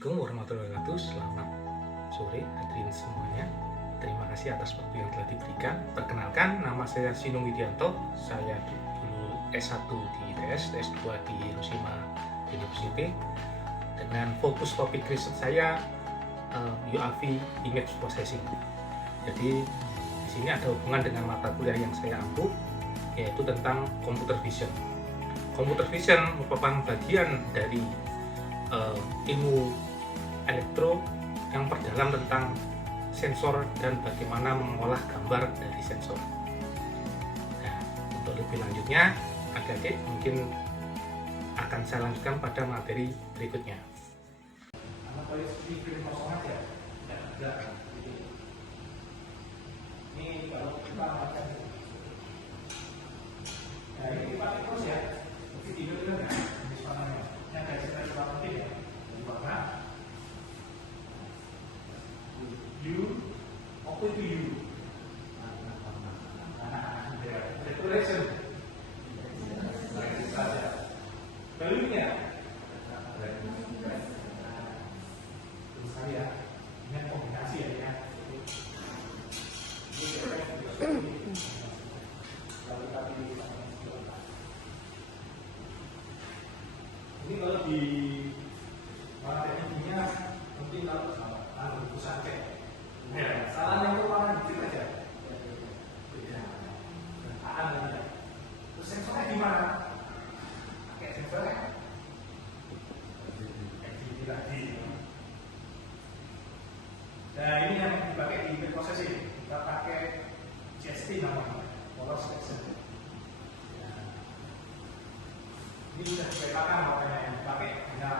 Assalamualaikum warahmatullahi wabarakatuh. Selamat sore hadirin semuanya. Terima kasih atas waktu yang telah diberikan. Perkenalkan, nama saya Sinung Widianto. Saya dulu S1 di ITS, S2 di Hiroshima University. Dengan fokus topik riset saya UAV Image Processing. Jadi di sini ada hubungan dengan mata kuliah yang saya ampu, yaitu tentang computer vision. Computer vision merupakan bagian dari ilmu elektro yang perdalam tentang sensor dan bagaimana mengolah gambar dari sensor. Nah, untuk lebih lanjutnya, adik-adik mungkin akan saya lanjutkan pada materi berikutnya. Ini kalau kita akan ini dipakai terus ya, tapi tidur kan ya, jenis warnanya. Yang dari kita coba mungkin ya, warna U, apa itu U? Decoration, saja. Value-nya, terus ya, ini kombinasi ya. Ini kalau di warna tekniknya mungkin kalau pusat cek, salah yang warna dikit aja, beda. Terus sensornya di mana? Pakai sensornya, lagi. Nah ini yang dipakai di image processing, kita pakai CST namanya, color selection. Ini sudah dipetakan makanya yang dipakai hanya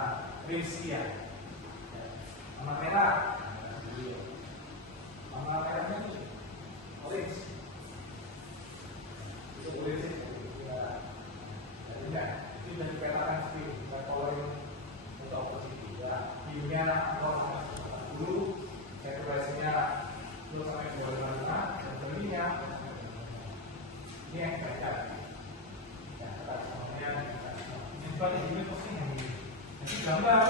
range sekian. Warna merah, warna merahnya itu orange. Itu orange ya. Ini sudah dipetakan seperti coloring untuk opposite. Birunya dulu, saturasinya 0 sampai 2,5, dan belinya ini yang baca. Sebagai image processing yang ini. Jadi gambar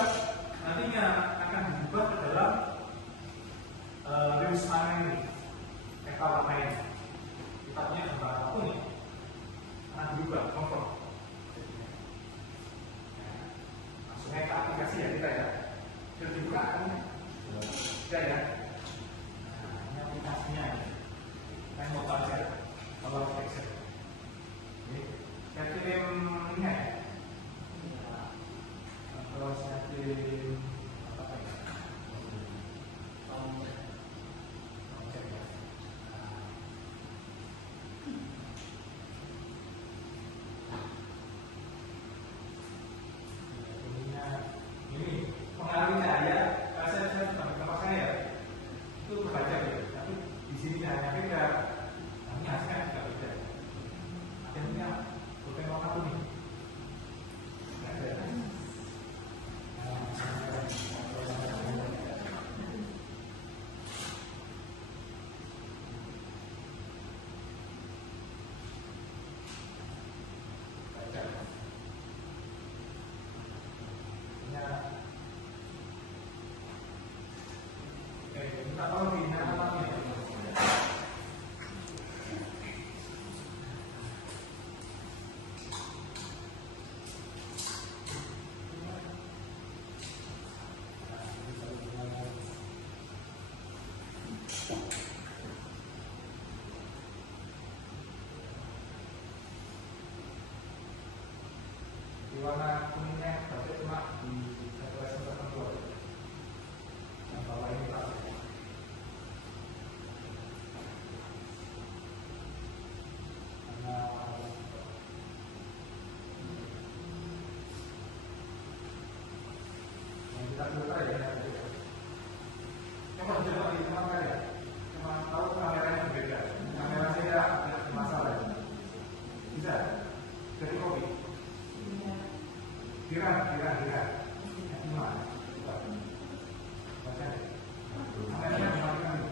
nantinya akan diubah ke dalam range mana ini, peta warna ini. Kita punya gambar apapun ya, akan diubah, convert. Langsungnya ke aplikasi ya kita ya. Sudah dibuka kan? Sudah ya. Ini aplikasinya ya. Kita mau baca color selection. Saya kirim ini ya. Kalau saya kirim apa ya? Ini pengaruh cahaya, saya sudah beberapa saya itu terbaca ya, tapi di sini hanya beda, ini hasilnya juga beda. Akhirnya bukan warna kuning. Di warna kuningnya berarti cuma di saturasi tertentu. Yang bawah ini pas. Yang kita buka ya. Coba di tempat ya. Cuma tahu kameranya berbeda. Kamera saya ada masalah. Bisa. Jadi kopi. Kira. Gimana? Baca. Kameranya gimana?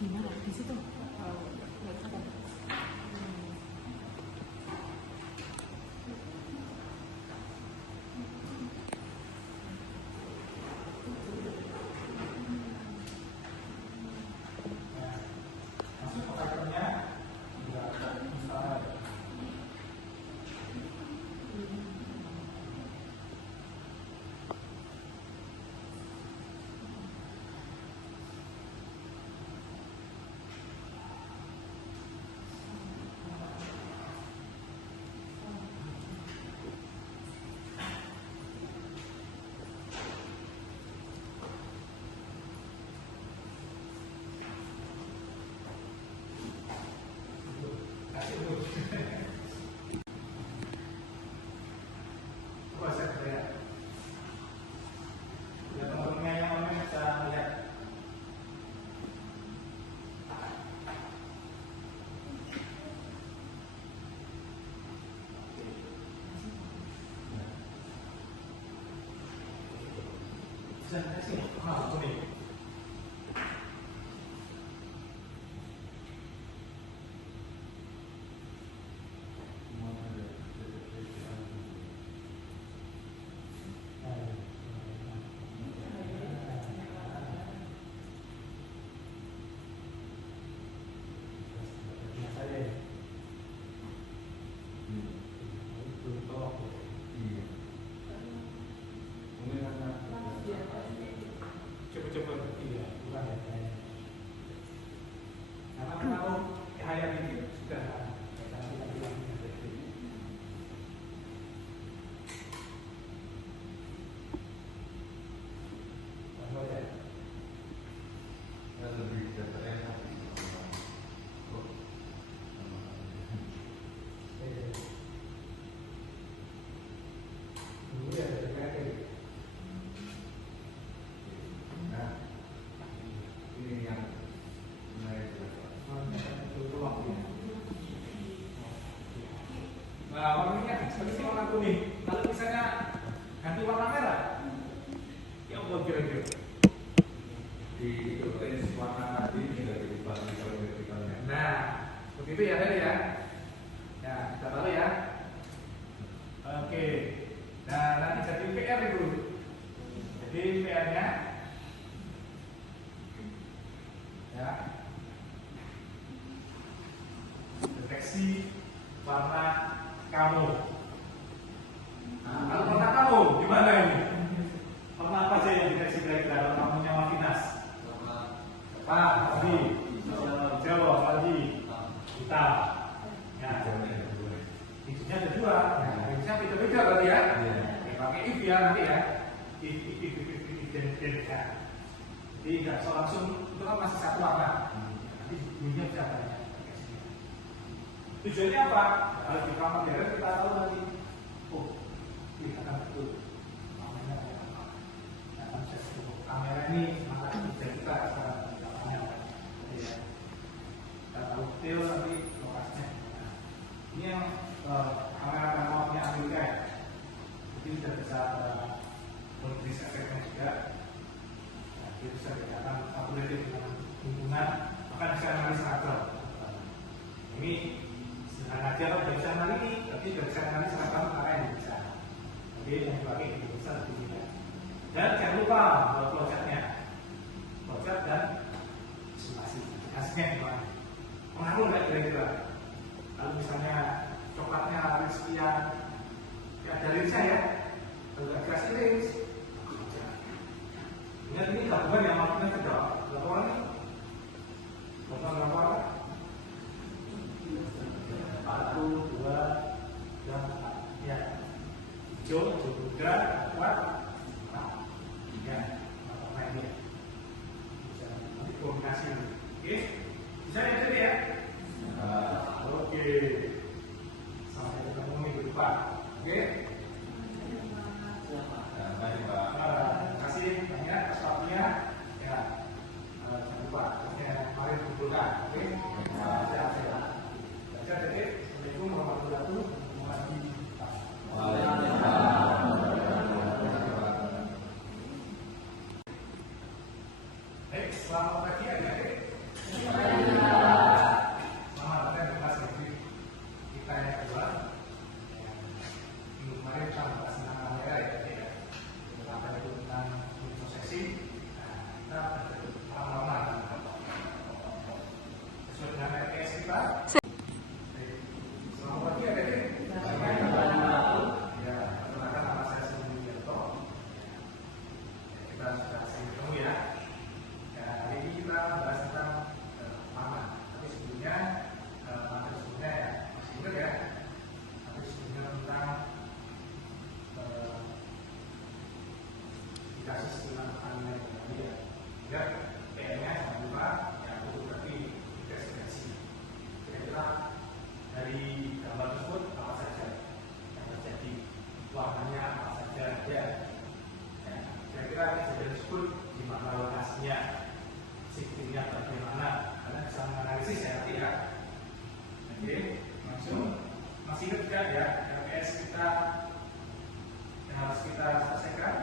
Gimana di situ? Nah, warnanya seperti warna kuning. Kalau misalnya ganti warna merah, ya apa kira-kira? Di range warna tadi tidak diubah vertikalnya. Nah, begitu ya tadi ya. Ya, kita tahu ya. Oke. Nah, nanti jadi PR itu. Jadi PR-nya ya deteksi warna kamu. Nah, kalau warna kamu gimana ini? Warna apa aja yang deteksi kira-kira kamunya Martinas? Pak, tadi hijau, lagi hitam. Ya, hijaunya ada dua. Nah, hijaunya beda-beda berarti ya. Oke, pakai if ya nanti ya. If. Ya. Jadi nggak langsung itu kan masih satu warna. Nanti bunyinya bisa banyak. Tujuannya apa? Kalau di kamar modern kita tahu nanti, oh, kelihatan betul namanya apa. Nah, kamera ini maka bisa kita sekarang namanya, ya. Kita tahu detail nanti lokasinya. Ini yang kamera remote-nya Amerika, jadi sudah bisa berisi efeknya juga. Nah, dia bisa kelihatan kalkulatif dengan lingkungan, bahkan bisa analis radar. Ini sederhana aja kalau bisa analis, tapi bisa analis radar area yang bisa. Jadi yang dipakai itu bisa lebih mudah. Dan jangan lupa buat flowchart-nya, flowchart dan simulasi. Hasilnya gimana? Pengaruh nggak kira-kira? Kalau misalnya coklatnya harus sekian, ya dari saya, kalau nggak dikasih range, ingat ini gabungan yang maksudnya sudah berapa orang nih? Berapa orang? 1, 2, 3, 4. Ya. Hijau, muda, kuat. Ya, warna ini. koordinasi dulu. Oke, bisa ya jadi ya? Oke, sampai ketemu minggu depan. Oke. Baik, Pak. Terima kasih banyak atas waktunya. Ya, jangan lupa mari kumpulkan. Oke. Sehat-sehat. Jadi, Assalamualaikum warahmatullahi wabarakatuh. Baik, selamat pagi adik-adik. Selamat datang di kelas negeri kita yang kedua. Minggu kemarin kita membahas tentang kamera ya, adik ya. Apa itu tentang prosesi. Nah, kita lama-lama sesuai dengan RPS kita. Selamat pagi adik-adik. Ya, perkenalkan nama saya Sinung Widianto. Kita sudah sering ketemu ya. Hari ini kita bahas tentang pangan. Tapi sebelumnya, materi sebelumnya ya masih ingat ya. Tapi sebelumnya tentang dikasih tentang pangan yang tadi ya. Ya, PR-nya jangan lupa ya fotografi investigasi. Kira-kira dari gambar tersebut apa saja yang terjadi, warnanya apa saja ya. Kira-kira kejadian tersebut di mana lokasinya, sistemnya bagaimana, karena bisa menganalisis ya nanti ya. Oke, langsung masih ingat tidak ya RPS kita yang harus kita selesaikan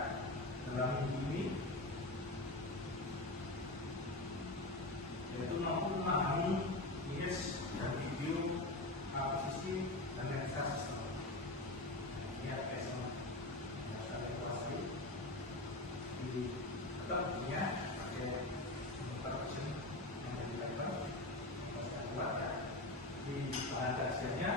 dalam minggu ini, yaitu mampu memahami image dan video akuisisi dan lensa sistem. Ini RPS yang harus kita kuasai. Di tetap punya pakai version yang lebih lebar, bisa buat ya. Di bahan kajiannya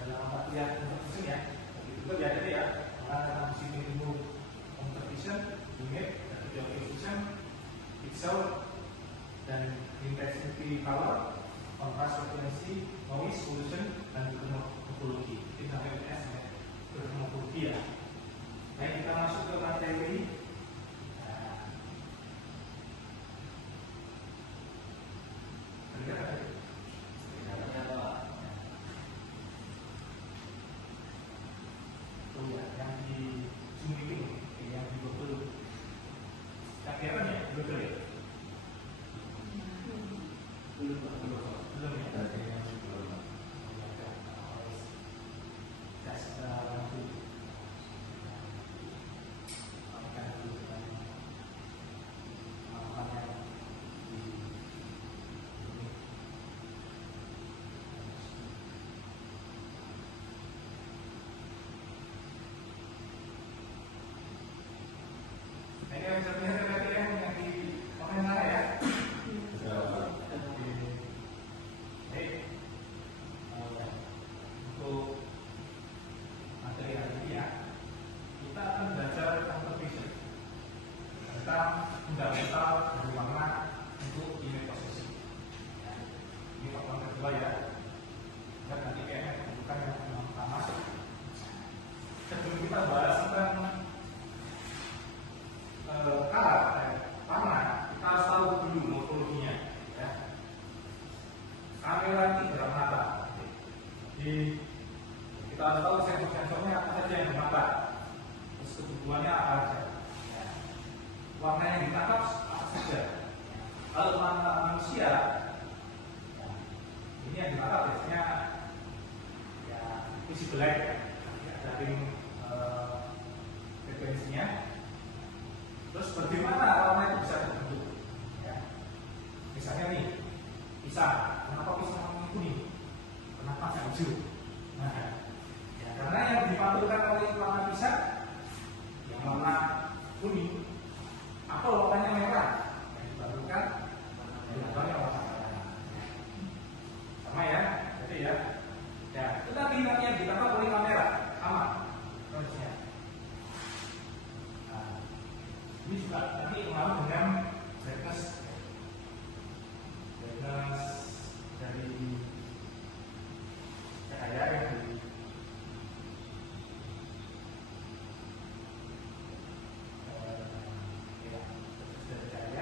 dalam latihan untuk ya, begitu juga ya jadi ya, dalam sini dulu computer vision, image, dan video acquisition, pixel, dan intensity power, contrast frequency, noise solution, dan topologi. Ini sampai S ya, topologi ya. Baik, kita masuk ke materi. Oh ya, yang di Zoom meeting, yang di Google. Tak kelihatan ya, Google ya? Belum ya? Tes nanti. Ini yang bisa lihat yang di komen saya ya. Baik. Untuk materi hari ini ya, kita akan belajar computer vision tentang fundamental dari warna untuk image processing. Ini paparan kedua ya. Dan nanti kayaknya bukan yang pertama. Sebelum kita bahas tentang warna, kita harus tahu dulu morfologinya ya. Kamera tidak mata. Jadi kita harus tahu sensor-sensornya apa saja yang di mata, terus kebutuhannya apa saja ya. Warna yang ditangkap apa saja. Kalau mata manusia ya, ini yang ditangkap biasanya ya visible light ya, dari frekuensinya. Terus bagaimana warna itu bisa terbentuk? Ya. Misalnya nih, pisang. Kenapa pisang warna kuning? Kenapa nggak hijau? Nah, ya, karena yang dipantulkan oleh warna pisang, yang warna kuning, atau warnanya merah, yang dipantulkan warna merah. Sama ya, jadi ya. Ya, tetapi nanti yang ditangkap oleh kamera sama prosesnya. Ini juga nanti pengaruh dengan brightness dari cahaya yang di dari cahaya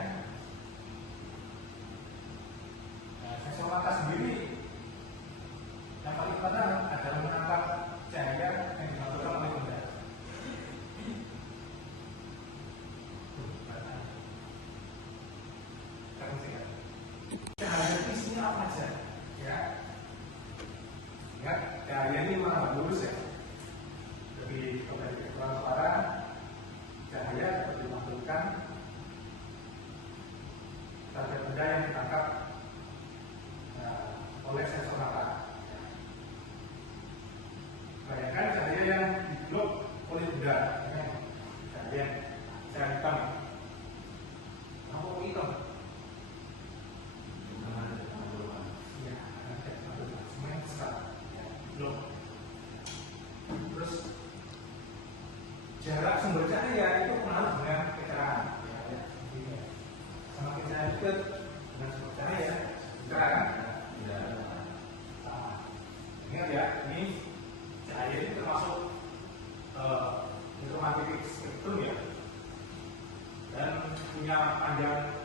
punya panjang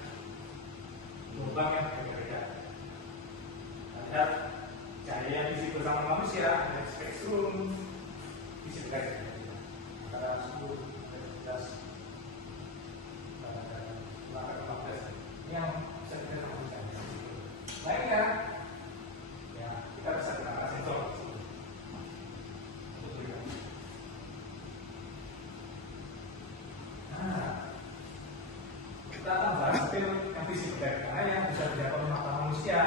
lubang yang berbeda-beda. Lihat cahaya yang visible sama manusia dan spektrum visible antara 10 dan 11 langkah 15 ini yang bisa kita lakukan. Lainnya, ya kita bisa gunakan sensor. Kita akan bahas detail yang visible karena yang bisa didapat oleh mata manusia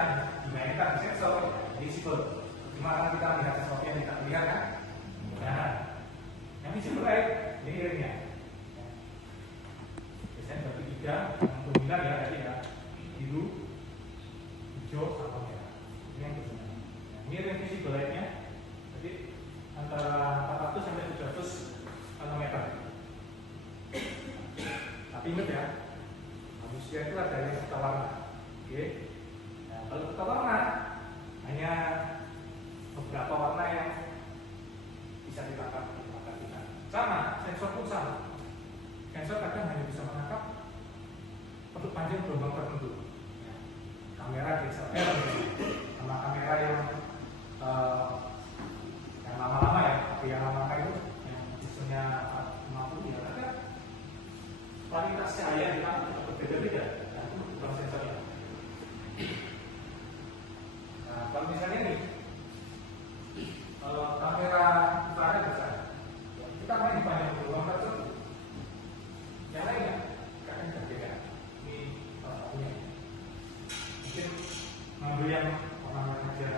dimainkan di sensor visible. Gimana kita melihat sesuatu yang tidak terlihat kan? Nah, yang visible ini ringnya. Biasanya bagi tiga yang dominan ya tadi ya, biru, hijau, sama merah. Ini yang dominan. Ini ring visible nya, jadi antara 400 sampai 700 nanometer. Tapi ingat ya, manusia itu ada yang buta warna. Oke. Nah, kalau buta warna hanya beberapa warna yang bisa ditangkap di mata kita. Sama, sensor pun sama. Sensor kadang hanya bisa menangkap untuk panjang gelombang tertentu. Kamera DSLR sama kamera yang lama-lama ya, tapi yang lama itu yang biasanya 50 ya, ada kualitas cahaya kita berbeda-beda. Nah, itu bukan sensornya. Nah, kalau misalnya nih kamera infrared besar, kita main di panjang gelombang tertentu. Yang lainnya kadang berbeda. Ini salah satunya. Mungkin mengambil yang warna saja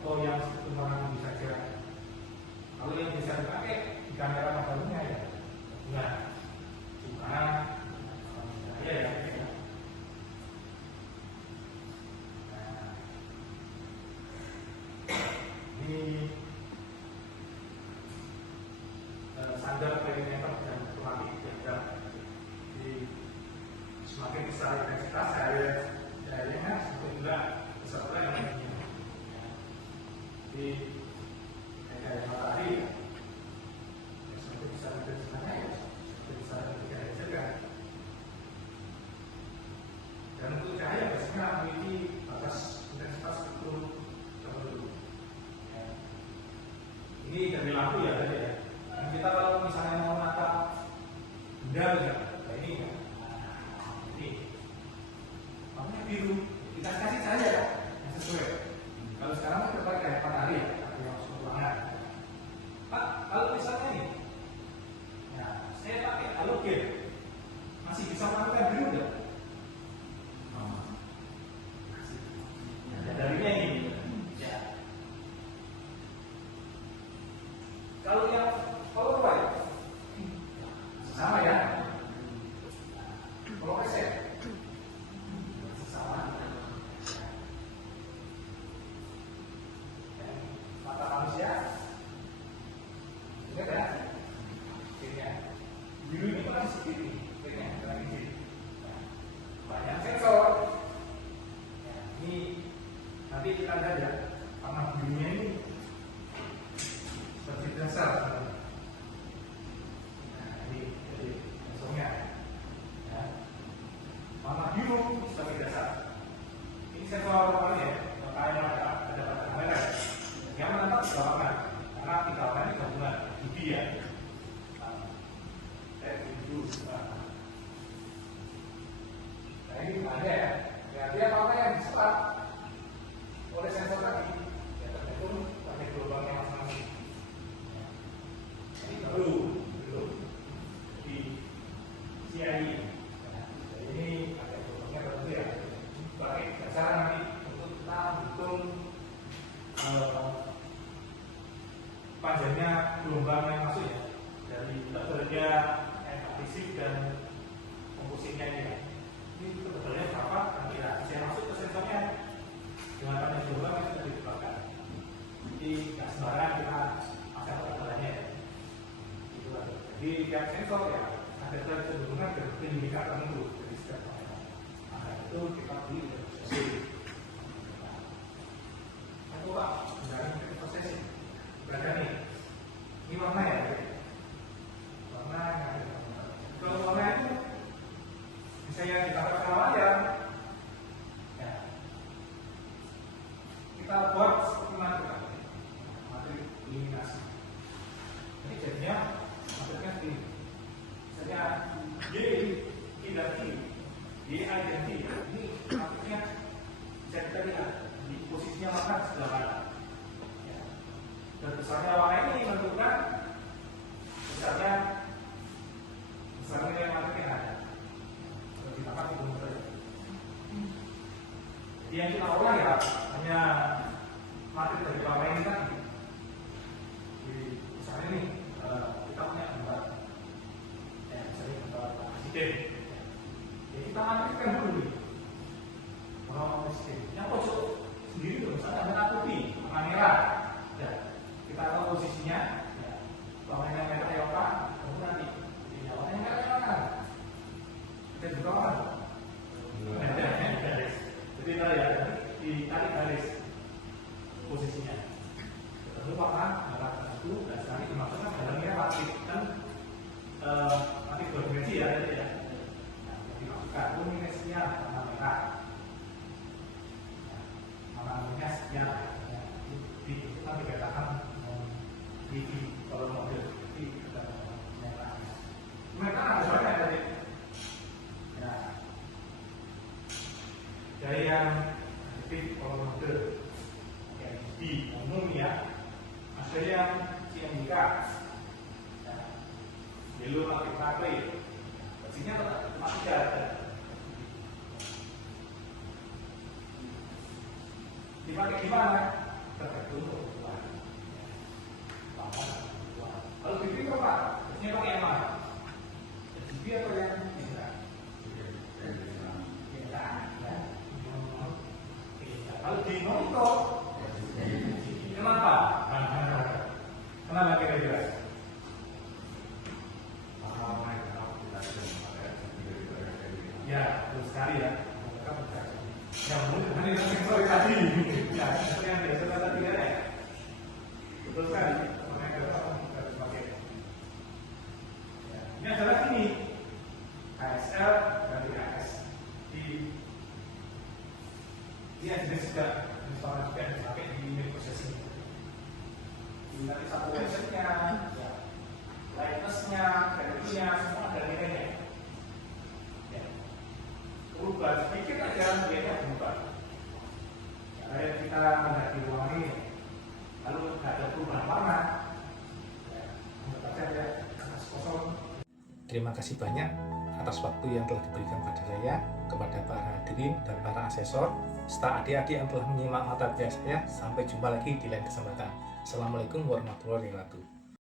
atau yang sebetulnya warna biru saja. Kalau yang bisa dipakai di kamera mobilnya ya, enggak. Cuma ya ya. Ini standar perimeter dan pelatih diagram. Jadi semakin besar intensitas cahayanya semakin juga besar pula yang lainnya. Jadi cahaya matahari ya, semakin besar intensitasnya ya semakin besar cahaya juga. Dan untuk cahaya biasanya memiliki batas intensitas tertentu. Ya. Ini dari lampu ya tadi ya. Dan kita kalau misalnya mau menangkap benda ya, ini ya. Ini warnanya biru, kita kasih cahaya ya, yang sesuai. Kalau sekarang kita pakai matahari ya, yang ruangan. Pak, kalau misalnya ini, ya saya pakai halogen, masih bisa melakukan biru enggak? Darinya ini, ya. Kalau yang power white sama ya. Kalau reset sama. Mata manusia, ini kan? Ini ya. Biru ini kan segini, ini ya, ini. Banyak sensor. Ini nanti kita lihat ya, warna birunya ini seperti dasar. Nah, ini jadi sensornya. Ya. Warna biru sebagai dasar. Ini sensor apa ya? Makanya ada pada kamera. Yang menangkap tiga warna, karena tiga warna ini gabungan UV ya. Biru. Nah ini ada ya. Berarti apa yang diserap oleh sensor tadi ya tergantung pada gelombangnya masing-masing. Ini belum di CIE. Jadi ini ada gelombangnya tertentu ya. Sebagai dasar nanti untuk kita hitung panjangnya gelombang yang masuk ya dari tebalnya fisik dan kompositnya ini ya. Ini tebalnya berapa? Nanti ya bisa masuk ke sensornya. Dengan panjang gelombang yang sudah ditetapkan. Jadi nggak sembarang kita pasang tebalannya. Itu aja. Jadi tiap sensor ya ada kecenderungan dan pendidikan tertentu dari setiap kamera. Nah itu kita beli dari prosesi. Satu pak dari prosesi. Berada nih. Ini warna ya. Warna yang ada. Kalau warna itu bisa Misalnya kita layar, ya, kita buat seperti materi eliminasi. Ini jadinya materinya ini. Misalnya Y tidak Y identik. Ini maksudnya bisa kita lihat di posisinya warna di sebelah kanan. Ya. Dan besarnya warna ini menentukan besarnya nilai materi yang ada. Kalau ditambah itu materi. Jadi yang kita olah ya hanya materi dari bawah ini tadi. Di misalnya ini kita punya gambar, ya misalnya gambar presiden. Ya, kita ambilkan dulu nih. Kalau presiden, yang pojok sendiri tuh misalnya ada putih, warna merah. Ya, kita tahu posisinya. Ya, bawahnya merah ya apa? Kemudian nanti di bawahnya merah ya apa? Kita juga apa? Garis. Jadi kita ya ditarik garis posisinya. Lalu warna itu dan sekali dimaksudkan dalamnya aktif kan aktif berdimensi ya tadi ya. Nah, dimaksudkan luminesnya warna merah. Warnanya sekian. Kita dikatakan TV kalau mobil TV merah. Mereka ada soalnya tadi. Nah, dari yang TV kalau mobil di umum ya. Ada yang CMYK, yellow aktif baterai, bersihnya masih ada. Dipakai di mana? Tergantung kebutuhan. Kalau TV apa? Bersihnya pakai yang mana? TV atau yang bisa? Kalau di monitor, kenapa? Kenapa kira-kira? Ya, betul sekali ya. Yang mungkin ini sensor tadi. Ya, seperti yang biasa tadi ya. Betul sekali. Ini adalah ini KSL dan DAS. Ini jenis juga misalnya juga dipakai di unit processing. Nanti satu websitenya, ya, lightness-nya, gravity-nya, semua ada nilainya. Ya. Berubah sedikit aja nilainya berubah. Ya, kayak kita melihat di ruang ini, lalu nggak ada perubahan warna, ya, anggap aja ya atas kosong. Terima kasih banyak atas waktu yang telah diberikan pada saya, kepada para hadirin dan para asesor, serta adik-adik yang telah menyimak mata kuliah saya. Sampai jumpa lagi di lain kesempatan. Assalamualaikum warahmatullahi wabarakatuh.